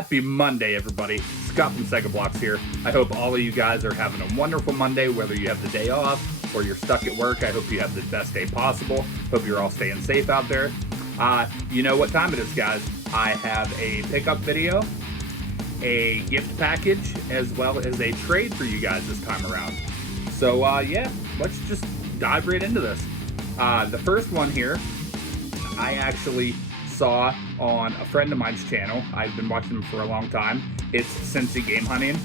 Happy Monday, everybody. Scott from Sega Blocks here. I hope all of you guys are having a wonderful Monday, whether you have the day off or you're stuck at work. I hope you have the best day possible. Hope you're all staying safe out there. You know what time it is, guys. I have a pickup video, a gift package, as well as a trade for you guys this time around. So, yeah, let's just dive right into this. The first one here, I actually saw on a friend of mine's channel. I've been watching him for a long time. It's Cincy Game Hunting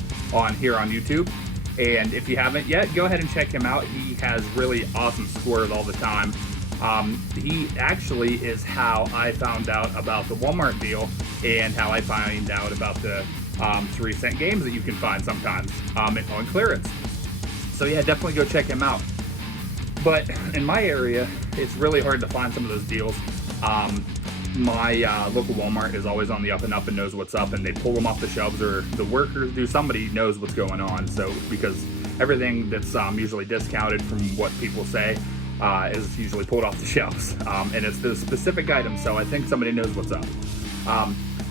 here on YouTube. And if you haven't yet, go ahead and check him out. He has really awesome scores all the time. He actually is how I found out about the Walmart deal and how I find out about the 3-cent games that you can find sometimes on clearance. So yeah, definitely go check him out. But in my area, it's really hard to find some of those deals. My local Walmart is always on the up and up and knows what's up, and they pull them off the shelves, or the workers do. Somebody knows what's going on. So because everything that's usually discounted from what people say is usually pulled off the shelves, and it's the specific item. So I think somebody knows what's up.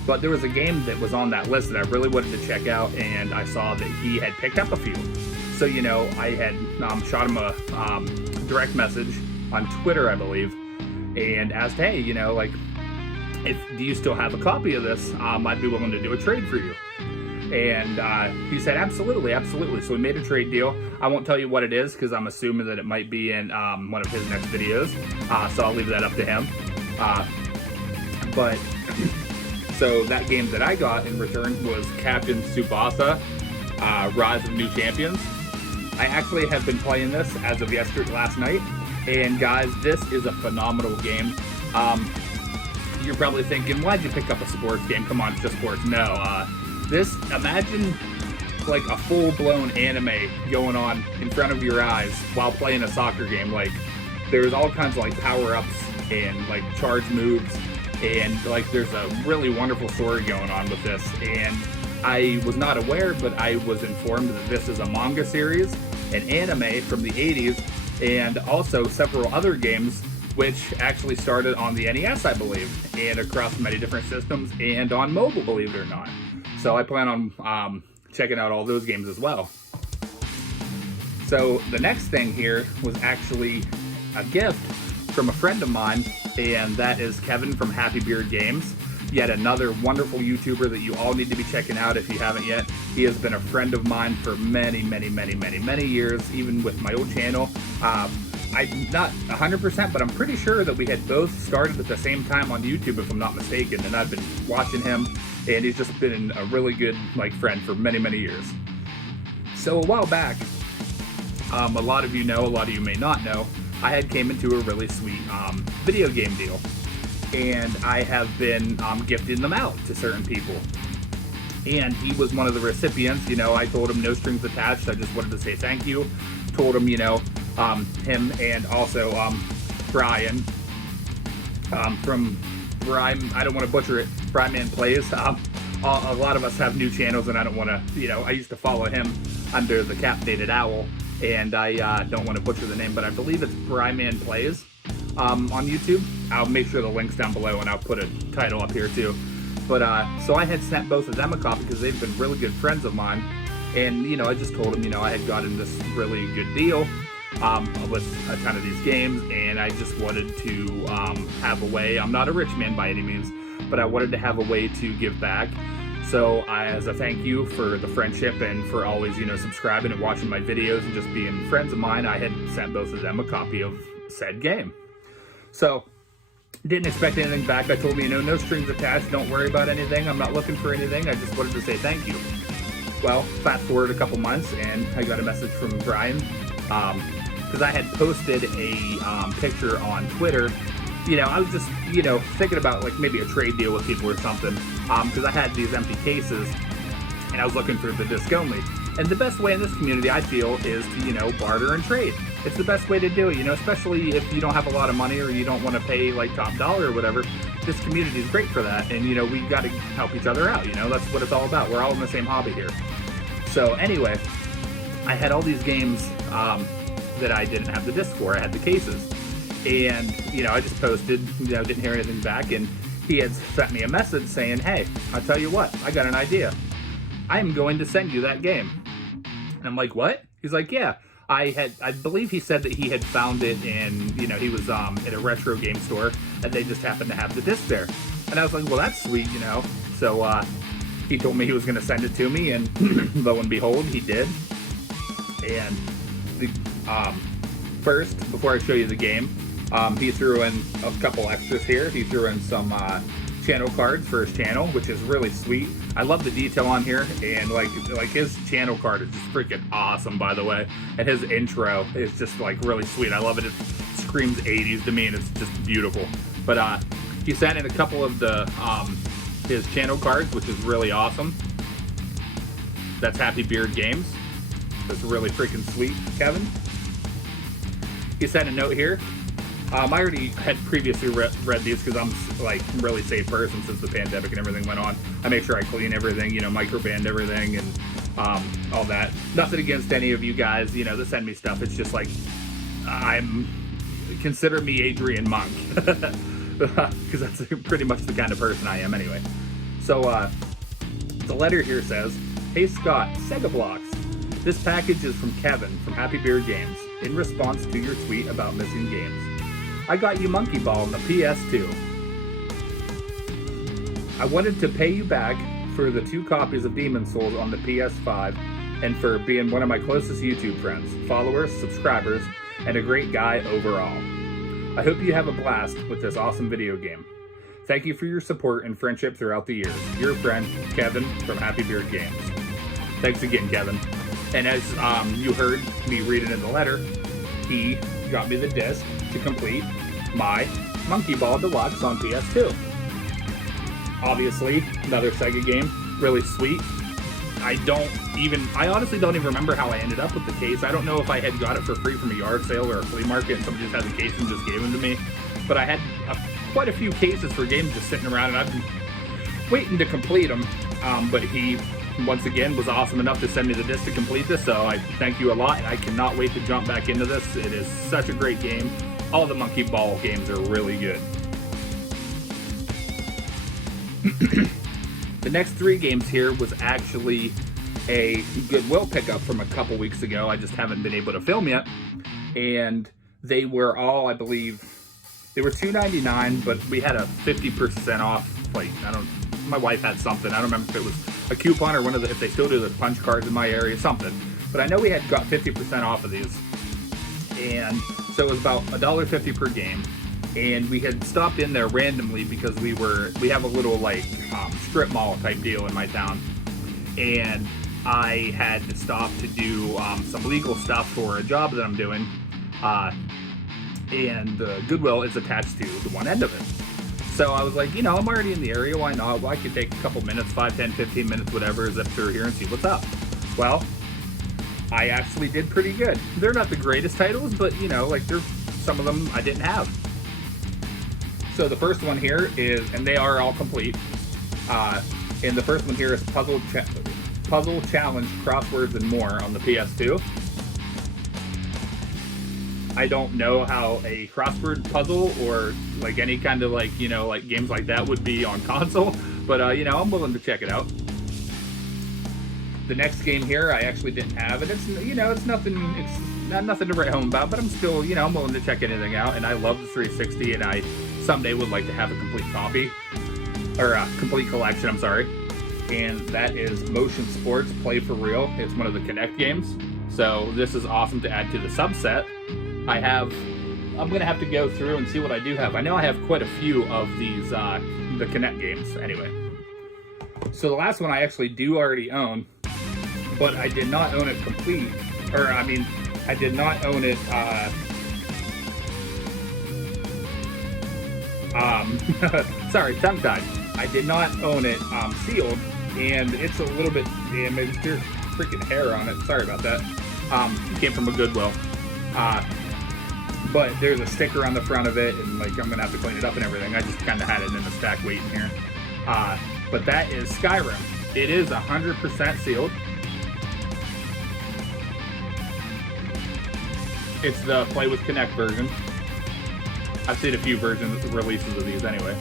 But there was a game that was on that list that I really wanted to check out, and I saw that he had picked up a few. So, you know, I had shot him a direct message on Twitter, I believe, and asked, hey, you know, like, do you still have a copy of this? I'd be willing to do a trade for you. And he said, absolutely, absolutely. So we made a trade deal. I won't tell you what it is because I'm assuming that it might be in one of his next videos. So I'll leave that up to him. But so that game that I got in return was Captain Tsubasa, Rise of New Champions. I actually have been playing this as of last night. And guys, this is a phenomenal game. You're probably thinking, why'd you pick up a sports game? Come on, it's just sports. No, imagine like a full-blown anime going on in front of your eyes while playing a soccer game. Like, there's all kinds of like power-ups and like charge moves, and like there's a really wonderful story going on with this. And I was not aware, but I was informed that this is a manga series, an anime from the 80s, and also several other games which actually started on the NES, I believe, and across many different systems, and on mobile, believe it or not. So I plan on checking out all those games as well. So the next thing here was actually a gift from a friend of mine, and that is Kevin from Happy Beard Games. Yet another wonderful YouTuber that you all need to be checking out if you haven't yet. He has been a friend of mine for many years, even with my old channel. I'm not 100%, but I'm pretty sure that we had both started at the same time on YouTube, if I'm not mistaken, and I've been watching him, and he's just been a really good friend for many years. So a while back, a lot of you know, a lot of you may not know, I had came into a really sweet video game deal, and I have been gifting them out to certain people. And he was one of the recipients. You know, I told him no strings attached. I just wanted to say thank you. Told him, you know, him and also Brian from Brian, I don't want to butcher it, Brian Man Plays. A lot of us have new channels, and I don't want to, you know, I used to follow him under the Captivated Owl, and I don't want to butcher the name, but I believe it's Brian Man Plays on YouTube. I'll make sure the link's down below, and I'll put a title up here too. But so I had sent both of them a copy because they've been really good friends of mine. And, you know, I just told them, you know, I had gotten this really good deal with a ton of these games, and I just wanted to have a way. I'm not a rich man by any means, but I wanted to have a way to give back. So as a thank you for the friendship and for always, you know, subscribing and watching my videos and just being friends of mine, I had sent both of them a copy of said game. So didn't expect anything back. I told me, you know, no strings attached. Don't worry about anything. I'm not looking for anything. I just wanted to say thank you. Well, fast forward a couple months, and I got a message from Brian, because I had posted a picture on Twitter. You know, I was just, you know, thinking about like maybe a trade deal with people or something, because I had these empty cases, and I was looking for the disc only. And the best way in this community, I feel, is to, you know, barter and trade. It's the best way to do it, you know, especially if you don't have a lot of money or you don't want to pay like top dollar or whatever. This community is great for that, and, you know, we got to help each other out, you know, that's what it's all about. We're all in the same hobby here. So anyway, I had all these games that I didn't have the disc for. I had the cases. And, you know, I just posted, you know, didn't hear anything back. And he had sent me a message saying, hey, I'll tell you what, I got an idea. I am going to send you that game. And I'm like, what? He's like, yeah. I believe he said that he had found it in, he was at a retro game store, and they just happened to have the disc there. And I was like, well, that's sweet, So he told me he was going to send it to me, and lo and behold, he did. And first, before I show you the game, he threw in a couple extras here. He threw in some channel cards for his channel, which is really sweet. I love the detail on here, and like his channel card is just freaking awesome, by the way. And his intro is just like really sweet. I love it. It screams 80s to me, and it's just beautiful. But he sent in a couple of the his channel cards, which is really awesome. That's Happy Beard Games. That's really freaking sweet, Kevin. He sent a note here. I already had previously read these because I'm like a really safe person since the pandemic and everything went on. I make sure I clean everything, microband everything and all that. Nothing against any of you guys, that send me stuff. It's just like, consider me Adrian Monk. Because that's pretty much the kind of person I am anyway. So the letter here says, hey Scott, Sega Blocks. This package is from Kevin from Happy Beard Games in response to your tweet about missing games. I got you Monkey Ball on the PS2. I wanted to pay you back for the 2 copies of Demon's Souls on the PS5 and for being one of my closest YouTube friends, followers, subscribers, and a great guy overall. I hope you have a blast with this awesome video game. Thank you for your support and friendship throughout the years. Your friend, Kevin from Happy Beard Games. Thanks again, Kevin. And as you heard me reading in the letter, he got me the disc to complete my Monkey Ball Deluxe on PS2. Obviously, another Sega game, really sweet. I honestly don't even remember how I ended up with the case. I don't know if I had got it for free from a yard sale or a flea market and somebody just had the case and just gave them to me. But I had quite a few cases for games just sitting around, and I've been waiting to complete them. But he, once again, was awesome enough to send me the disc to complete this, so I thank you a lot, and I cannot wait to jump back into this. It is such a great game. All the Monkey Ball games are really good. The next 3 games here was actually a Goodwill pickup from a couple weeks ago. I just haven't been able to film yet. And they were all, I believe, they were $2.99, but we had a 50% off. Like, my wife had something. I don't remember if it was a coupon or one of the, if they still do the punch cards in my area, something. But I know we had got 50% off of these. And so it was about $1.50 per game. And we had stopped in there randomly because we have a little like strip mall type deal in my town, and I had to stop to do some legal stuff for a job that I'm doing, and Goodwill is attached to the one end of it. So I was like, I'm already in the area, why not? Well, I could take a couple minutes, 5, 10, 15 minutes, whatever, zip through here and see what's up. Well, I actually did pretty good. They're not the greatest titles, but like there's some of them I didn't have. So the first one here is, and they are all complete, and the first one here is Puzzle Challenge Crosswords and More on the PS2. I don't know how a crossword puzzle or like any kind of like, like games like that would be on console, but I'm willing to check it out. The next game here I actually didn't have, and it's not nothing to write home about, but I'm still, I'm willing to check anything out, and I love the 360, and I someday would like to have a complete copy, or a complete collection, I'm sorry. And that is Motion Sports Play for Real. It's one of the Kinect games. So this is awesome to add to the subset. I'm gonna have to go through and see what I do have. I know I have quite a few of these, the Kinect games, anyway. So the last one I actually do already own, but I did not own it complete, I did not own it, sorry, tongue-tied. I did not own it sealed, and it's a little bit damaged. There's freaking hair on it. Sorry about that. It came from a Goodwill. But there's a sticker on the front of it, and like I'm gonna have to clean it up and everything. I just kind of had it in the stack waiting here. But that is Skyrim. It is 100% sealed. It's the Play with Kinect version. I've seen a few releases of these anyway.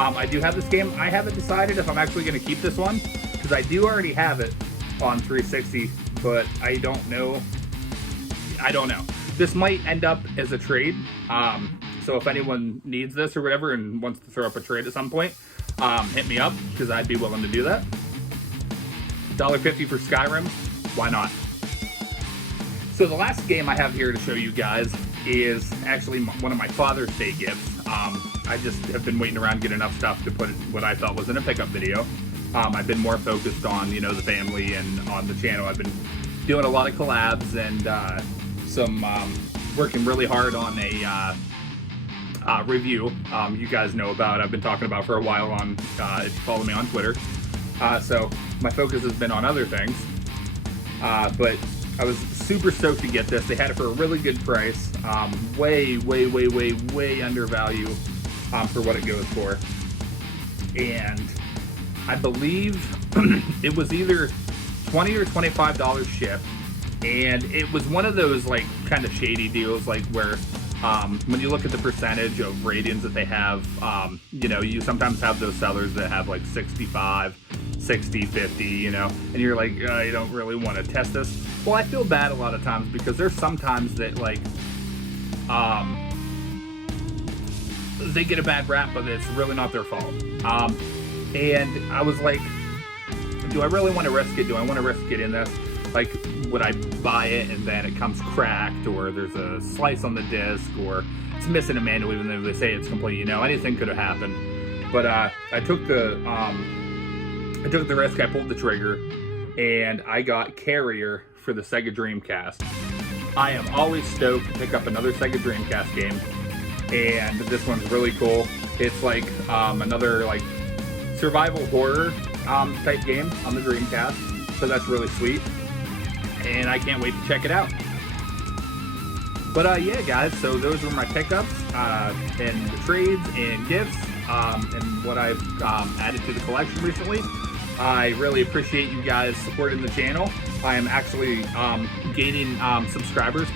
I do have this game. I haven't decided if I'm actually going to keep this one, because I do already have it on 360, but I don't know. This might end up as a trade. So if anyone needs this or whatever and wants to throw up a trade at some point, hit me up, because I'd be willing to do that. $1.50 for Skyrim, why not? So the last game I have here to show you guys is actually one of my Father's Day gifts. I just have been waiting around to get enough stuff to put what I thought was in a pickup video. I've been more focused on, you know, the family and on the channel. I've been doing a lot of collabs and some working really hard on a review you guys know about. I've been talking about for a while on if you follow me on Twitter. So my focus has been on other things. But I was super stoked to get this. They had it for a really good price. Way undervalued for what it goes for. And I believe it was either $20 or $25 shipped. And it was one of those like kind of shady deals, like where when you look at the percentage of ratings that they have, you know, you sometimes have those sellers that have like 65, 60, 50, you know, and you're like, you don't really want to test this. Well, I feel bad a lot of times, because there's sometimes that like they get a bad rap, but it's really not their fault. And I was like, do I really want to risk it? Do I want to risk it in this? Like, would I buy it and then it comes cracked, or there's a slice on the disc, or it's missing a manual even though they say it's complete, you know, anything could have happened. But I took the risk, I pulled the trigger, and I got Carrier for the Sega Dreamcast. I am always stoked to pick up another Sega Dreamcast game, and this one's really cool. It's like another like survival horror type game on the Dreamcast, so that's really sweet. And I can't wait to check it out. But yeah, guys, so those were my pickups and the trades and gifts and what I've added to the collection recently. I really appreciate you guys supporting the channel. I am actually gaining subscribers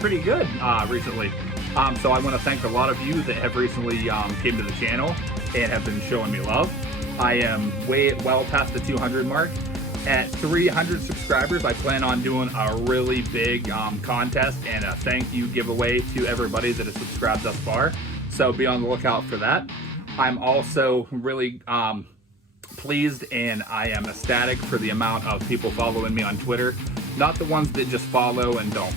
pretty good recently. So I want to thank a lot of you that have recently came to the channel and have been showing me love. I am well past the 200 mark. At 300 subscribers, I plan on doing a really big contest and a thank you giveaway to everybody that has subscribed thus far. So be on the lookout for that. I'm also really pleased, and I am ecstatic for the amount of people following me on Twitter. Not the ones that just follow and don't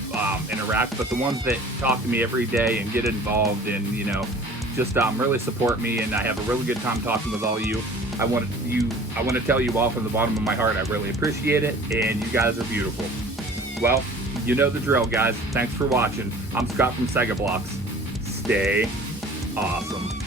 interact, but the ones that talk to me every day and get involved and, you know, just really support me, and I have a really good time talking with all you. I want to tell you all from the bottom of my heart, I really appreciate it, and you guys are beautiful. Well, you know the drill, guys. Thanks for watching. I'm Scott from Sega Blocks. Stay awesome.